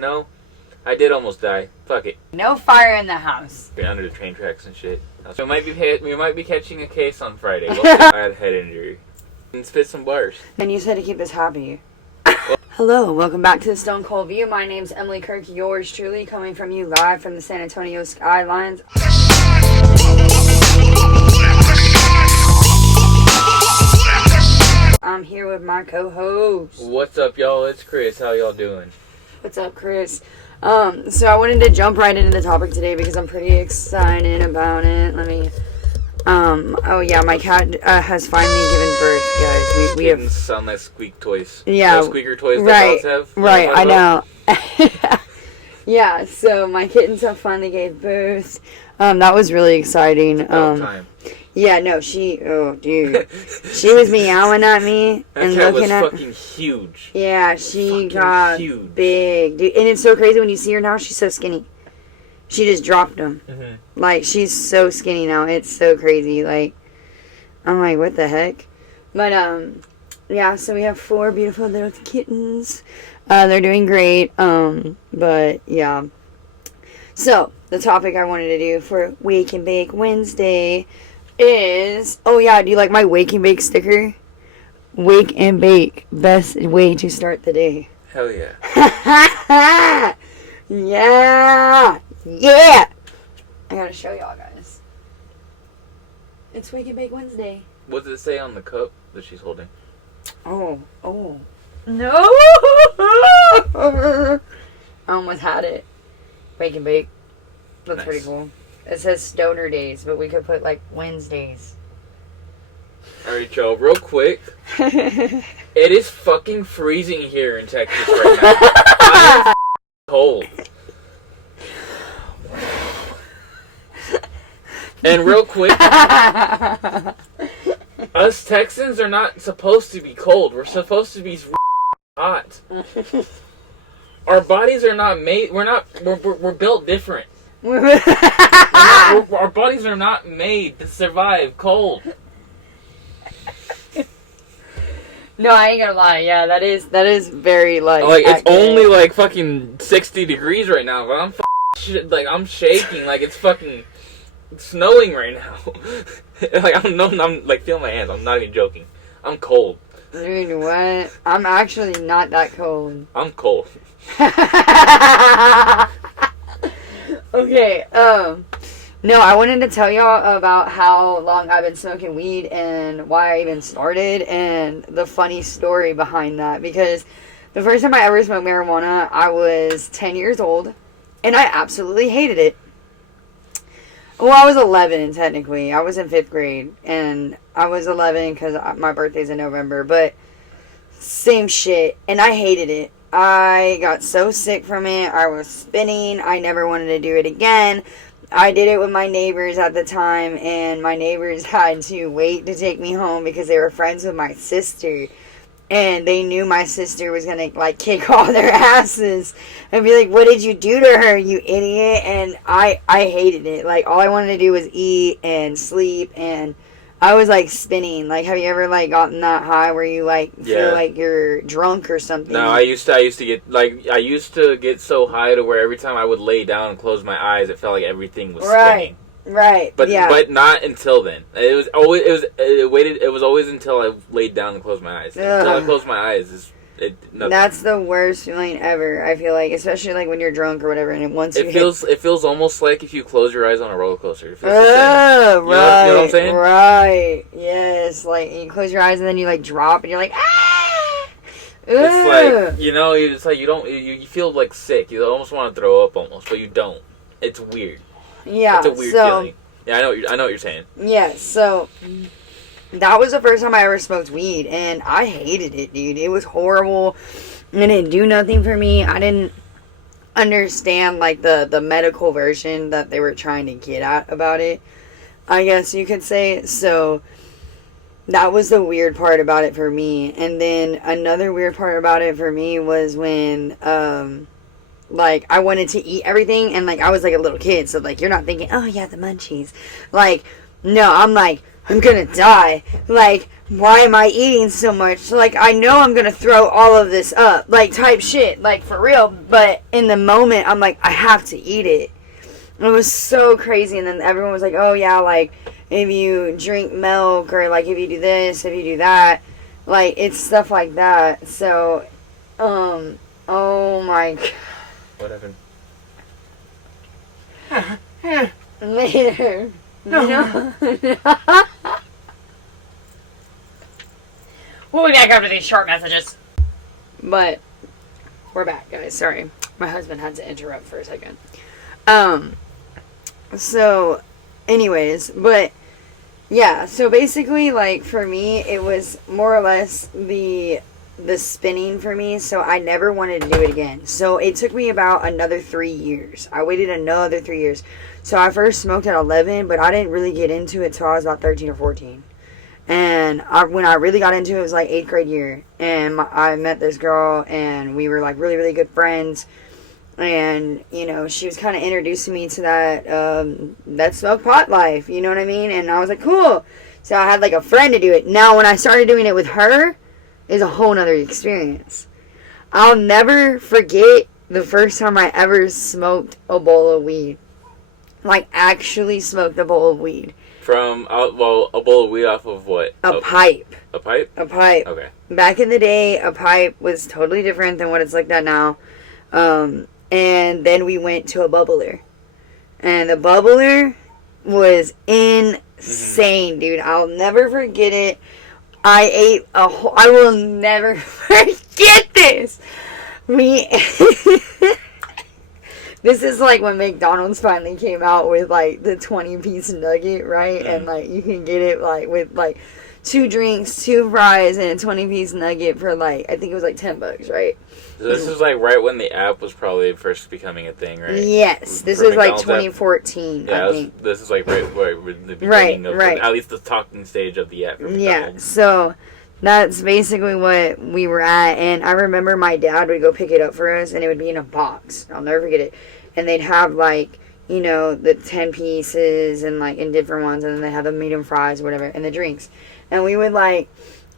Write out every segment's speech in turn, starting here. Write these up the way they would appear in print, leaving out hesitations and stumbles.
No, I did almost die. Fuck it. No fire in the house. Under the train tracks and shit. So we might be catching a case on Friday. We'll see. I had a head injury. And spit some bars. And you said to keep us happy. Hello, welcome back to the Stone Cold View. My name's Emilie Kirk, yours truly, coming from you live from the San Antonio skylines. I'm here with my co-host. What's up, y'all? It's Chris. How y'all doing? What's up, Chris? So I wanted to jump right into the topic today because I'm pretty excited about it. Oh yeah, my cat has finally given birth, guys. We have sound like squeak toys. Yeah, those squeaker toys right, that dogs have. Right, I know. Yeah, so my kittens have finally gave birth. That was really exciting. Time. Yeah, no, oh dude, she was meowing at me and cat looking at. Was fucking huge. Yeah, she got huge. Big, dude, and it's so crazy when you see her now. She's so skinny. She just dropped them. Mm-hmm. Like, she's so skinny now. It's so crazy. Like, I'm like, what the heck? But, yeah, so we have 4 beautiful little kittens. They're doing great. But, yeah. So, the topic I wanted to do for Wake and Bake Wednesday is... Oh, yeah, do you like my Wake and Bake sticker? Wake and Bake. Best way to start the day. Hell yeah. Yeah! Yeah! I gotta show y'all guys. It's Wake and Bake Wednesday. What does it say on the cup that she's holding? Oh. No! I almost had it. Wake and Bake. Looks Nice. pretty cool. It says Stoner Days, but we could put like Wednesdays. Alright, y'all, real quick. It is fucking freezing here in Texas right now. I am cold. And real quick, us Texans are not supposed to be cold. We're supposed to be hot. Our bodies are not made. We're built different. Our bodies are not made to survive cold. No, I ain't gonna lie. Yeah, that is very like. Like it's accurate. only like fucking 60 degrees right now, but I'm shaking like it's fucking snowing right now. Like I'm like feeling my hands. I'm not even joking. I'm cold. Dude, what? I'm actually not that cold. I'm cold. Okay, no, I wanted to tell y'all about how long I've been smoking weed and why I even started and the funny story behind that, because the first time I ever smoked marijuana, I was 10 years old and I absolutely hated it. Well, I was 11 technically. I was in 5th grade and I was 11 because my birthday's in November, but same shit, and I hated it. I got so sick from it. I was spinning. I never wanted to do it again. I did it with my neighbors at the time, and my neighbors had to wait to take me home because they were friends with my sister. And they knew my sister was going to, like, kick all their asses and be like, what did you do to her, you idiot? And I hated it. Like, all I wanted to do was eat and sleep, and I was, like, spinning. Like, have you ever, like, gotten that high where you, like, feel like you're drunk or something? No, I used to get so high to where every time I would lay down and close my eyes, it felt like everything was spinning. Right. But yeah. But not until then. It was always until I laid down and closed my eyes. Until I closed my eyes, nothing. That's the worst feeling ever. I feel like, especially like when you're drunk or whatever, and it feels almost like if you close your eyes on a roller coaster. It feels the right. same. You know what I'm saying? Right. Yes. Like you close your eyes and then you like drop and you're like ah. It's like it's like you feel like sick. You almost want to throw up almost, but you don't. It's weird. Yeah, it's a weird feeling. Yeah, I know what you're saying. Yeah, so that was the first time I ever smoked weed, and I hated it, dude. It was horrible. It didn't do nothing for me. I didn't understand like the medical version that they were trying to get at about it, I guess you could say. So that was the weird part about it for me. And then another weird part about it for me was when like, I wanted to eat everything, and, like, I was, like, a little kid, so, like, you're not thinking, oh, yeah, the munchies. Like, no, I'm like, I'm gonna die. Like, why am I eating so much? Like, I know I'm gonna throw all of this up. Like, type shit. Like, for real. But in the moment, I'm like, I have to eat it. And it was so crazy. And then everyone was like, oh, yeah, like, if you drink milk or, like, if you do this, if you do that. Like, it's stuff like that. So, oh, my God. What happened? Later. No. We'll be back after these short messages. But we're back, guys. Sorry. My husband had to interrupt for a second. So anyways, but yeah, so basically, like, for me, it was more or less the spinning for me, so I never wanted to do it again. So it took me about another 3 years. I waited another 3 years. So I first smoked at 11, but I didn't really get into it till I was about 13 or 14. And when I really got into it, it was like 8th grade year. And I met this girl, and we were like really, really good friends. And, you know, she was kind of introducing me to that smoke pot life, you know what I mean? And I was like, cool. So I had like a friend to do it. Now, when I started doing it with her, is a whole nother experience. I'll never forget the first time I ever smoked a bowl of weed. Like, actually smoked a bowl of weed. From, a bowl of weed off of what? A pipe. A pipe? A pipe. Okay. Back in the day, a pipe was totally different than what it's like that now. And then we went to a bubbler. And the bubbler was insane, dude. I'll never forget it. I ate I will never forget this. This is like when McDonald's finally came out with like the 20-piece nugget, right? And like you can get it like with like 2 drinks, 2 fries, and a 20-piece nugget for like, I think it was like $10, right? So this is like right when the app was probably first becoming a thing, right? Yes, this was like 2014. Yeah, I think. This is like right the beginning of at least the talking stage of the app. Yeah, so that's basically what we were at, and I remember my dad would go pick it up for us, and it would be in a box. I'll never forget it. And they'd have like, you know, the 10 pieces and like in different ones, and then they have the medium fries, whatever, and the drinks. And we would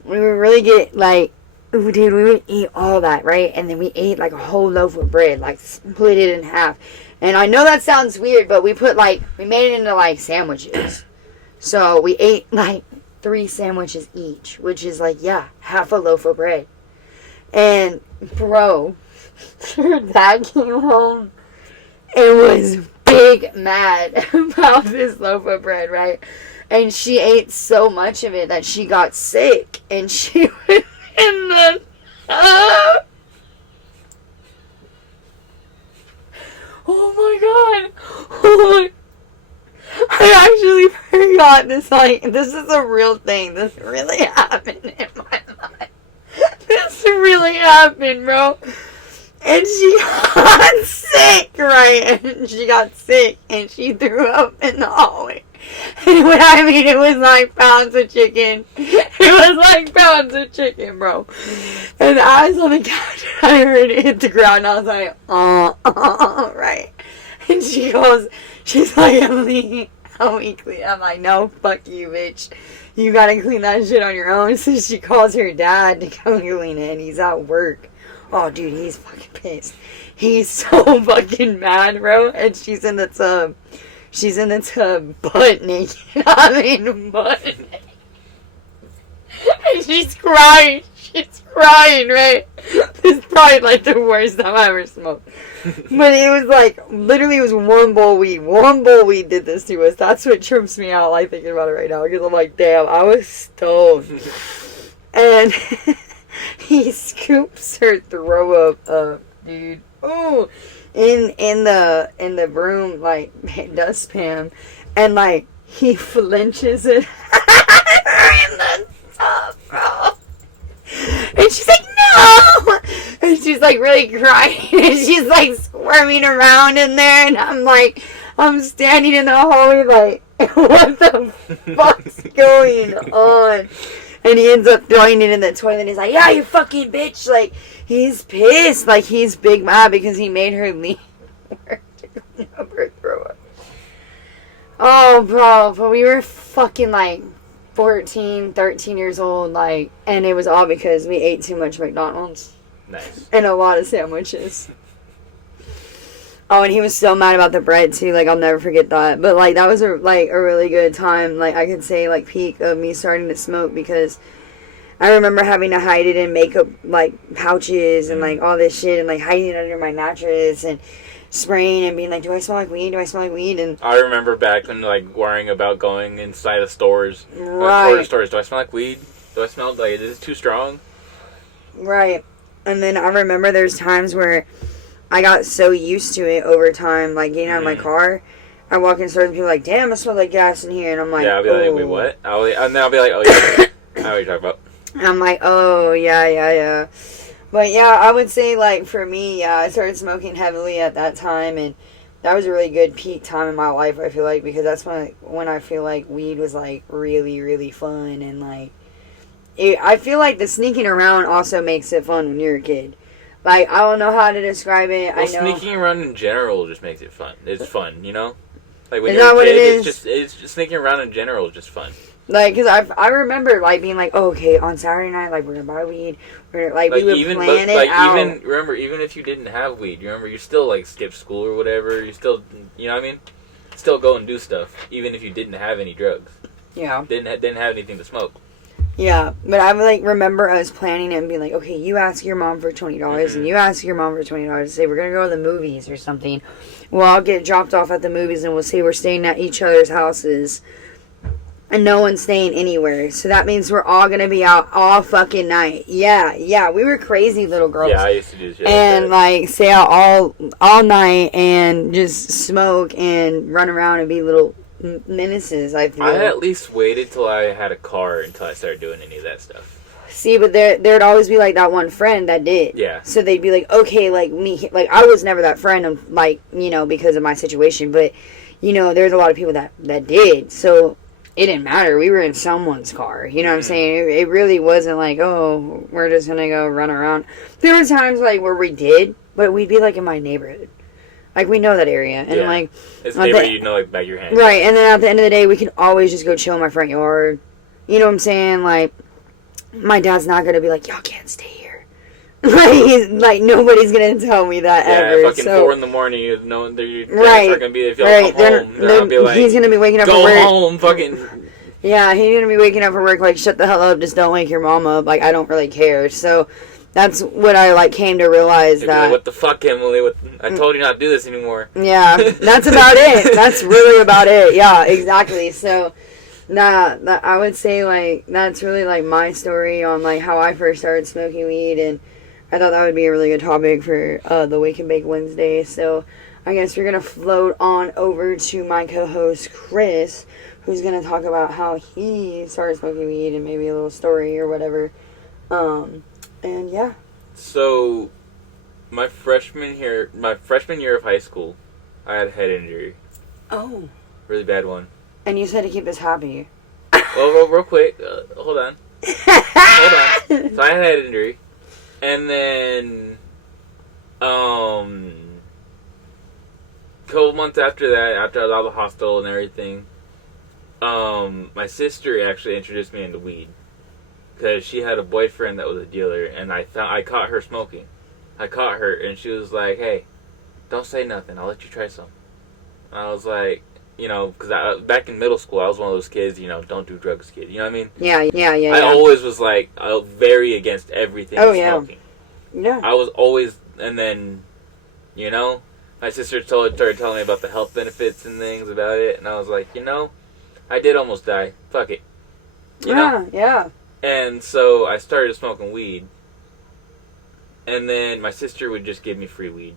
really get like, dude, we would eat all that, right? And then we ate like a whole loaf of bread, like split it in half. And I know that sounds weird, but we made it into like sandwiches. So we ate like 3 sandwiches each, which is like, yeah, half a loaf of bread. And bro, her dad came home and was big mad about this loaf of bread, right? And she ate so much of it that she got sick, and she was in the oh my god, oh my, I actually forgot this. Like, this is a real thing. This really happened in my life. This really happened, bro. And she got sick, right? And she got sick, and she threw up in the hallway. And when I mean, it was like pounds of chicken. It was like pounds of chicken, bro. And I was on the couch, and I heard it hit the ground, and I was like, right. And she goes, she's like, Emilie, how we clean? I'm like, no, fuck you, bitch. You gotta clean that shit on your own. So she calls her dad to come clean it, and he's at work. Oh, dude, he's fucking pissed. He's so fucking mad, bro. And she's in the tub. She's in the tub, butt naked. I mean, butt naked. And she's crying. She's crying, right? This is probably like the worst time I ever smoked. But it was like, literally, it was one bowl of weed. One bowl of weed did this to us. That's what trips me out, like, thinking about it right now. Because I'm like, damn, I was stoned. And he scoops her throw up, dude. Ooh. In the broom, like, dustpan, and like he flinches it in the tub, bro. And she's like, no! And she's like really crying, and she's like squirming around in there, and I'm standing in the hallway like, what the fuck's going on? And he ends up throwing it in the toilet, and he's like, yeah, you fucking bitch. Like, he's pissed. Like, he's big mad because he made her leave work to go throw up. Oh, bro. But we were fucking, like, 14, 13 years old, like, and it was all because we ate too much McDonald's. Nice. And a lot of sandwiches. Oh, and he was so mad about the bread, too. Like, I'll never forget that. But, like, that was, a really good time. Like, I could say, like, peak of me starting to smoke because I remember having to hide it in makeup, like, pouches and, like, all this shit and, like, hiding it under my mattress and spraying and being like, do I smell like weed? Do I smell like weed? And I remember back when, like, worrying about going inside of stores. Right. Quarter stores. Do I smell like weed? Do I smell like, is it too strong? Right. And then I remember there's times where I got so used to it over time, like getting out of my car. I walk in stores and people are like, damn, it smells like gas in here. And I'm like, yeah, I'll be like, wait, what? And then I'll be like, oh, yeah. I know what you're talking about. And I'm like, oh, yeah. But yeah, I would say, like, for me, yeah, I started smoking heavily at that time. And that was a really good peak time in my life, I feel like, because that's when I feel like weed was, like, really, really fun. And, like, I feel like the sneaking around also makes it fun when you're a kid. Like, I don't know how to describe it. Well, I know sneaking around in general just makes it fun. It's fun, you know? Like, when Is you're that a what kid, it is? it's just sneaking around in general is just fun. Like, because I remember, like, being like, oh, okay, on Saturday night, like, we're going to buy weed. Like, we would plan it out. Even if you didn't have weed, you remember, you still, like, skip school or whatever. You still, you know what I mean? Still go and do stuff, even if you didn't have any drugs. Yeah. Didn't have anything to smoke. Yeah, but I would, like, remember us planning it and being like, okay, you ask your mom for $20, and you ask your mom for $20 to say we're going to go to the movies or something. Well, I'll get dropped off at the movies, and we'll say we're staying at each other's houses, and no one's staying anywhere. So that means we're all going to be out all fucking night. Yeah, we were crazy little girls. Yeah, I used to do shit and, like stay out all night and just smoke and run around and be little menaces, I feel. I at least waited till I had a car until I started doing any of that stuff. See, but there'd always be, like, that one friend that did. Yeah. So they'd be like, okay, like, me, like, I was never that friend, like, you know, because of my situation, but, you know, there's a lot of people that did, so it didn't matter. We were in someone's car, you know what I'm saying? It really wasn't like, oh, we're just gonna go run around. There were times, like, where we did, but we'd be, like, in my neighborhood. Like, we know that area, and, like... It's neighborhood you know, like, back of your hand. Right, and then at the end of the day, we can always just go chill in my front yard. You know what I'm saying? Like, my dad's not going to be like, y'all can't stay here. like, nobody's going to tell me that ever. Yeah, fucking 4 in the morning, your parents right, are going to be, if y'all come home, they'll be like, he's going to be waking up go for work. home, fucking... Yeah, he's going to be waking up for work, like, shut the hell up, just don't wake your mom up. Like, I don't really care, so... That's what I, like, came to realize They'd that... Like, what the fuck, Emily? I told you not to do this anymore. Yeah, that's about it. That's really about it. Yeah, exactly. So, I would say, like, that's really, like, my story on, like, how I first started smoking weed, and I thought that would be a really good topic for the Wake and Bake Wednesday. So, I guess we're going to float on over to my co-host, Chris, who's going to talk about how he started smoking weed and maybe a little story or whatever. And yeah. So, my freshman year of high school, I had a head injury. Oh. Really bad one. And you said to keep us happy. Well, real quick, hold on. Hold on. So I had a head injury, and then, couple months after that, after I was out of the hospital and everything, my sister actually introduced me into weed. Because she had a boyfriend that was a dealer, and I caught her smoking. I caught her, and she was like, hey, don't say nothing, I'll let you try some. And I was like, you know, because back in middle school, I was one of those kids, you know, don't do drugs kid, you know what I mean? Yeah. I always was like, very against everything smoking. Yeah. I was always, and then, you know, my sister started telling me about the health benefits and things about it, and I was like, you know, I did almost die, fuck it. You know? Yeah. And so I started smoking weed. And then my sister would just give me free weed.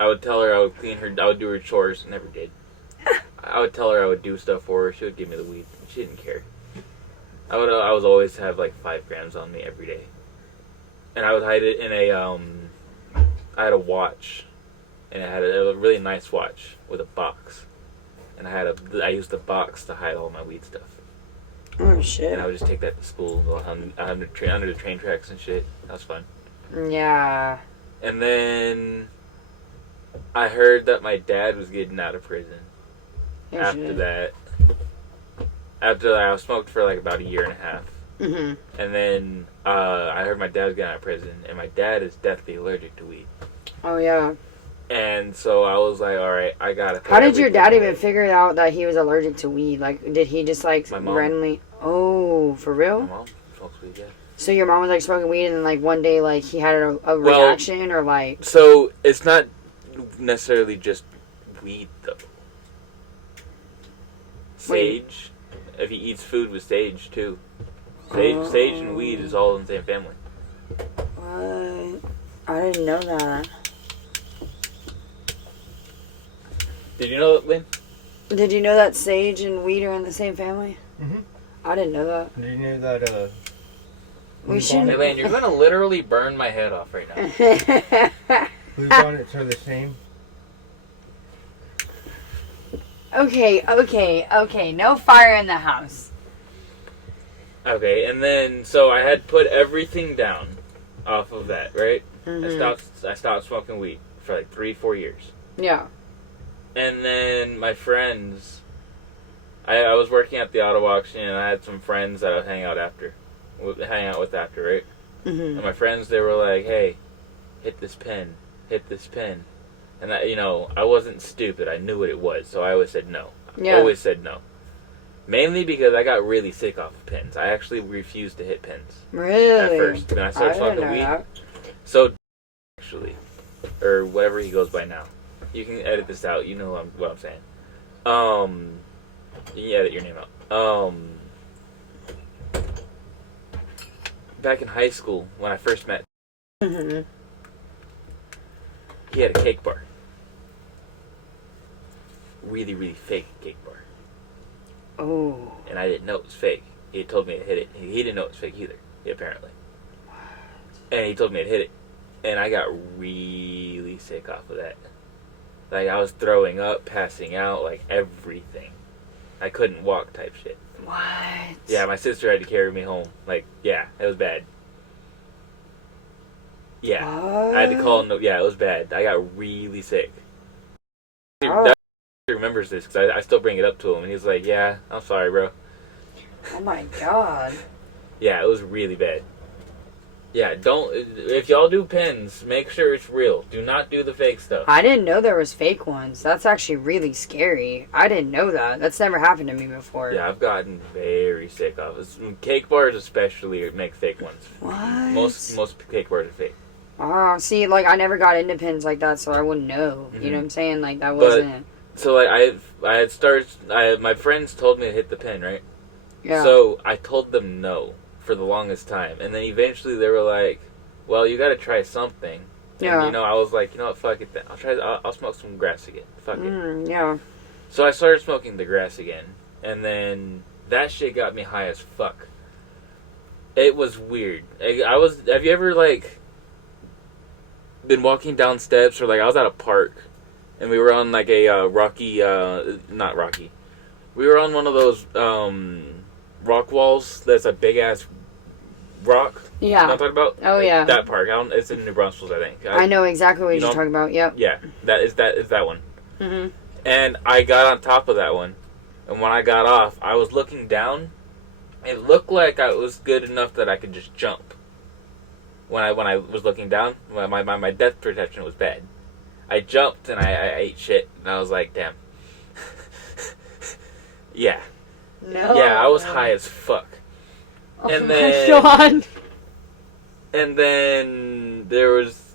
I would tell her I would clean her, I would do her chores, never did. I would tell her I would do stuff for her, she would give me the weed. She didn't care. I would always have like 5 grams on me every day. And I would hide it in I had a watch. And it had a really nice watch with a box. And I used the box to hide all my weed stuff. Oh, shit. And I would just take that to school and go under the train tracks and shit. That was fun. Yeah. And then I heard that my dad was getting out of prison after that. after I smoked for like about a year and a half. Mm-hmm. And then I heard my dad was getting out of prison, and my dad is deathly allergic to weed. Oh, yeah. And so I was like, all right, I gotta. How did your dad even figure out that he was allergic to weed? Like, did he just like My mom. randomly? Oh, for real? My mom smokes weed, yeah. So your mom was like smoking weed, and then like one day, like he had a reaction, or like. So it's not necessarily just weed though. Sage, if he eats food with sage too. Sage and weed is all in the same family. What? I didn't know that. Did you know that, Lynn? Did you know that sage and weed are in the same family? Mm-hmm. I didn't know that. Did you know that, We shouldn't. Hey, Lynn, you're gonna literally burn my head off right now. bluebonnets are the same? Okay. No fire in the house. Okay, and then so I had put everything down off of that, right? Mm-hmm. I stopped smoking weed for like 3-4 years. Yeah. And then my friends, I was working at the auto auction, and I had some friends that I would hang out with after, right? Mm-hmm. And my friends, they were like, "Hey, hit this pen," and I wasn't stupid. I knew what it was, so I always said no. Yeah. Always said no. Mainly because I got really sick off of pens. I actually refused to hit pens Really? at first when I started smoking weed. That. So, actually, or whatever he goes by now. You can edit this out. You know what I'm saying. You can edit your name out. Back in high school, when I first met, Mm-hmm. he had a cake bar. Really, really fake cake bar. Oh. And I didn't know it was fake. He told me to hit it. He didn't know it was fake either, apparently. And he told me to hit it. And I got really sick off of that. Like, I was throwing up, passing out, like, everything. I couldn't walk type shit. What? Yeah, my sister had to carry me home. Like, yeah, it was bad. Yeah. What? I had to call, yeah, it was bad. I got really sick. Oh. He remembers this, because I still bring it up to him, and he's like, yeah, I'm sorry, bro. Oh my god. Yeah, it was really bad. Yeah, if y'all do pens, make sure it's real. Do not do the fake stuff. I didn't know there was fake ones. That's actually really scary. I didn't know that. That's never happened to me before. Yeah, I've gotten very sick of it. Cake bars especially make fake ones. What? Most cake bars are fake. Oh, see, like, I never got into pins like that, so I wouldn't know. Mm-hmm. You know what I'm saying? Like, that But- wasn't... So, like, I had started... my friends told me to hit the pen, right? Yeah. So, I told them no for the longest time. And then eventually they were like, well, you gotta try something. Yeah. And, I was like, you know what, fuck it then. I'll smoke some grass again. Fuck it. Yeah. So I started smoking the grass again. And then that shit got me high as fuck. It was weird. Have you ever, like, been walking down steps, or, like, I was at a park, and we were on, like, a not rocky. We were on one of those, rock walls that's a big-ass rock. Yeah. You know what I'm talking about? Oh, yeah. That park. It's in New Brunswick, I think. I know exactly what you you're know- talking about. Yep. Yeah, that is that one. Mm-hmm. And I got on top of that one, and when I got off, I was looking down. It looked like I was good enough that I could just jump. When I was looking down, my depth perception was bad. I jumped and I ate shit, and I was like, damn. Yeah. No. Yeah, I was high as fuck. Oh And my then- god. And then there was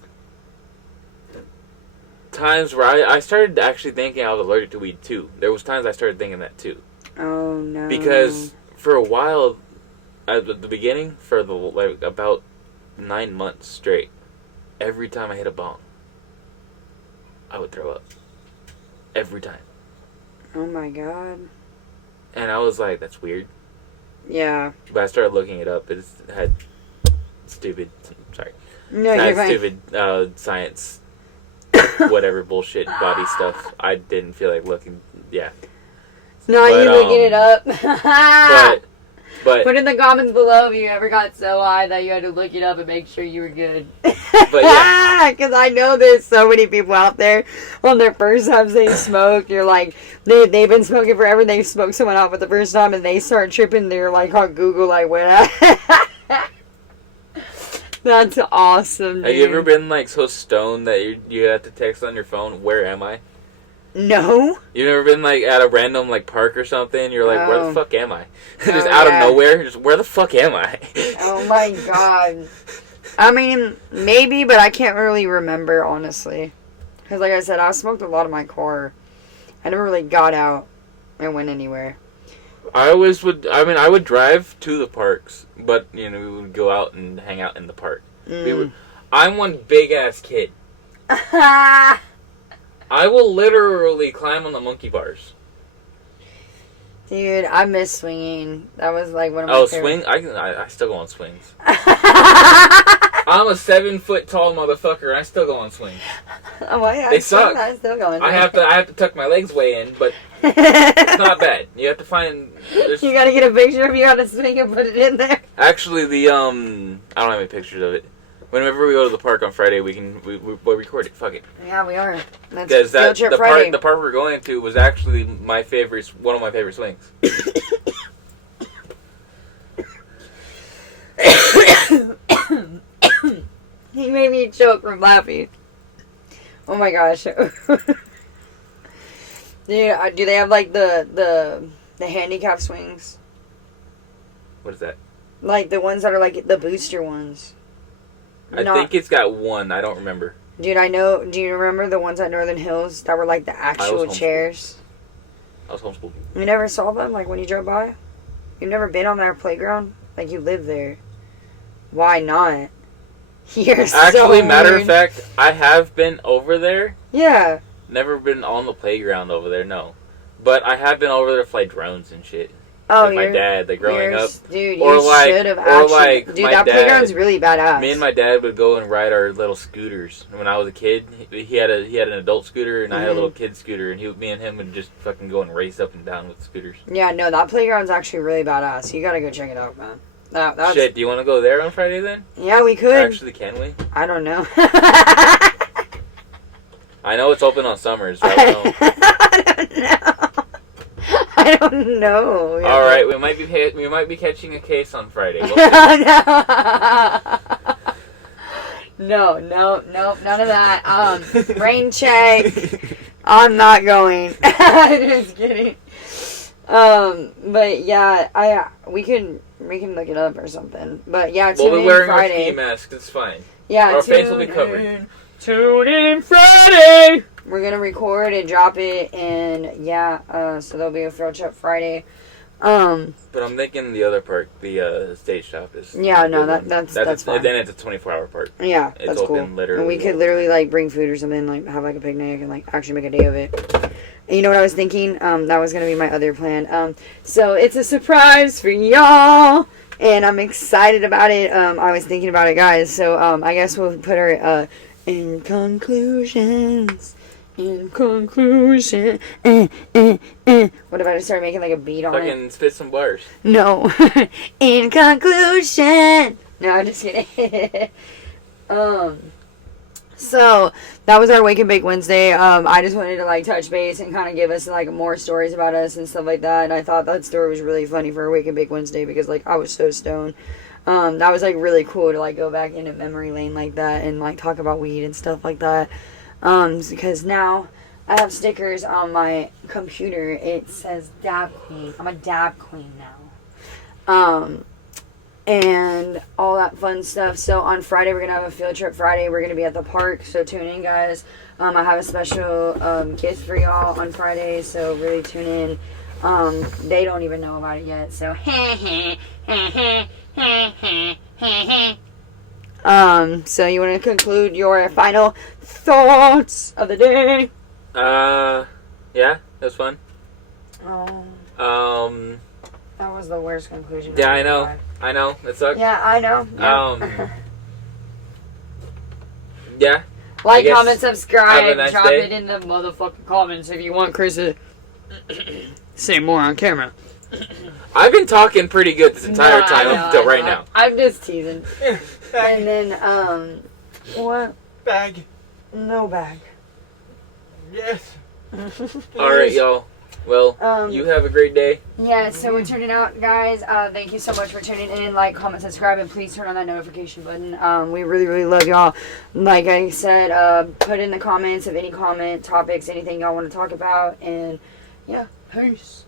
times where I started actually thinking I was allergic to weed too. There was times I started thinking that too. Oh no. Because for a while, at the beginning, for about 9 months straight, every time I hit a bong, I would throw up. Every time. Oh my god. And I was like, that's weird. Yeah. But I started looking it up. It had stupid, sorry. No, It you're had fine. stupid science, whatever bullshit body stuff. I didn't feel like looking, yeah. No, But, you looking it up. But But Put in the comments below if you ever got so high that you had to look it up and make sure you were good. But yeah. Because I know there's so many people out there on their first times they smoke. You're like, they've been smoking forever. They smoked someone out for the first time and they start tripping. They're like on Google, like, what? That's awesome, dude. Have you ever been like so stoned that you have to text on your phone, "Where am I?" No. You've never been like at a random like park or something? You're like, "Where the fuck am I?" Just Oh, out yeah. of nowhere, just where the fuck am I? Oh my god. I mean, maybe, but I can't really remember, honestly. Because like I said, I smoked a lot in my car. I never really got out and went anywhere. I would drive to the parks, but we would go out and hang out in the park. I'm one big ass kid. I will literally climb on the monkey bars. Dude, I miss swinging. That was like one of my favorite. Swing? I still go on swings. I'm a 7 foot tall motherfucker. And I still go on swings. Oh, yeah, They suck. I'm still going. I have to tuck my legs way in, but it's not bad. You have to find. You gotta get a picture of you on a swing and put it in there. Actually, I don't have any pictures of it. Whenever we go to the park on Friday, we'll record it. Fuck it. Yeah, we are. That's Because Field Trip Friday. the park we're going to was actually one of my favorite swings. He made me choke from laughing. Oh my gosh. Do they have like the handicap swings? What is that? Like the ones that are like the booster ones. I think it's got one. I don't remember. Dude, I know. Do you remember the ones at Northern Hills that were like the actual chairs? I was homeschooled. You never saw them, like when you drove by? You've never been on their playground? Like you live there. Why not? You're Actually, so matter weird. of fact, I have been over there. Yeah. Never been on the playground over there, no. But I have been over there to fly drones and shit. Oh, with my dad, like growing up. Dude, Or you like- should have or actually. like Dude, my that dad- playground's really badass. Me and my dad would go and ride our little scooters. When I was a kid, he had an adult scooter and I had a little kid scooter, and me and him would just fucking go and race up and down with scooters. Yeah, no, that playground's actually really badass. You gotta go check it out, man. That's, Shit, do you want to go there on Friday then? Yeah, we could. Actually, can we? I don't know. I know it's open on summers. So I don't know. I don't know. All right, we might be catching a case on Friday. We'll see. No, none of that. Rain check. I'm not going. Just kidding. But yeah, we can look it up or something. But yeah, tune We'll be in wearing our Friday. ski masks. It's fine. Yeah, Our face will be covered. Tune in Friday. We're gonna record and drop it, and so there'll be a Field Trip Friday. But I'm thinking the other park, the stage shop is. Yeah, no, that's fine. Then it's a 24-hour park. Yeah, It's that's cool. open literally. And we could literally like bring food or something, like have like a picnic and like actually make a day of it. And you know what I was thinking? That was gonna be my other plan. So it's a surprise for y'all, and I'm excited about it. I was thinking about it, guys. So I guess we'll put our in conclusions. In conclusion, What if I just start making like a beat on it? Fucking spit some bars. No. In conclusion. No, I'm just kidding. So that was our Wake and Bake Wednesday. I just wanted to like touch base and kind of give us like more stories about us and stuff like that. And I thought that story was really funny for a Wake and Bake Wednesday because like I was so stoned. That was like really cool to like go back into memory lane like that and like talk about weed and stuff like that. Because now I have stickers on my computer. It says Dab Queen. I'm a Dab Queen now. And all that fun stuff. So on Friday, we're going to have a Field Trip Friday. We're going to be at the park. So tune in, guys. I have a special gift for y'all on Friday. So really tune in. They don't even know about it yet. So so you want to conclude your final thoughts of the day? Yeah, that's fun. Oh, that was the worst conclusion. Yeah, I know. It sucked. Yeah, I know. Yeah. Like, guess comment, subscribe, have a nice drop day. it in the motherfucking comments if you want Chris to say more on camera. I've been talking pretty good this entire No, time I up know, until I right know. now. I'm just teasing. Bag. And then, what? Bag. No bag. Yes. Alright, y'all. Well, you have a great day. Yeah, so we're turning out, guys. Thank you so much for tuning in. Like, comment, subscribe, and please turn on that notification button. We really, really love y'all. Like I said, put in the comments of any comment, topics, anything y'all want to talk about. And, yeah, peace.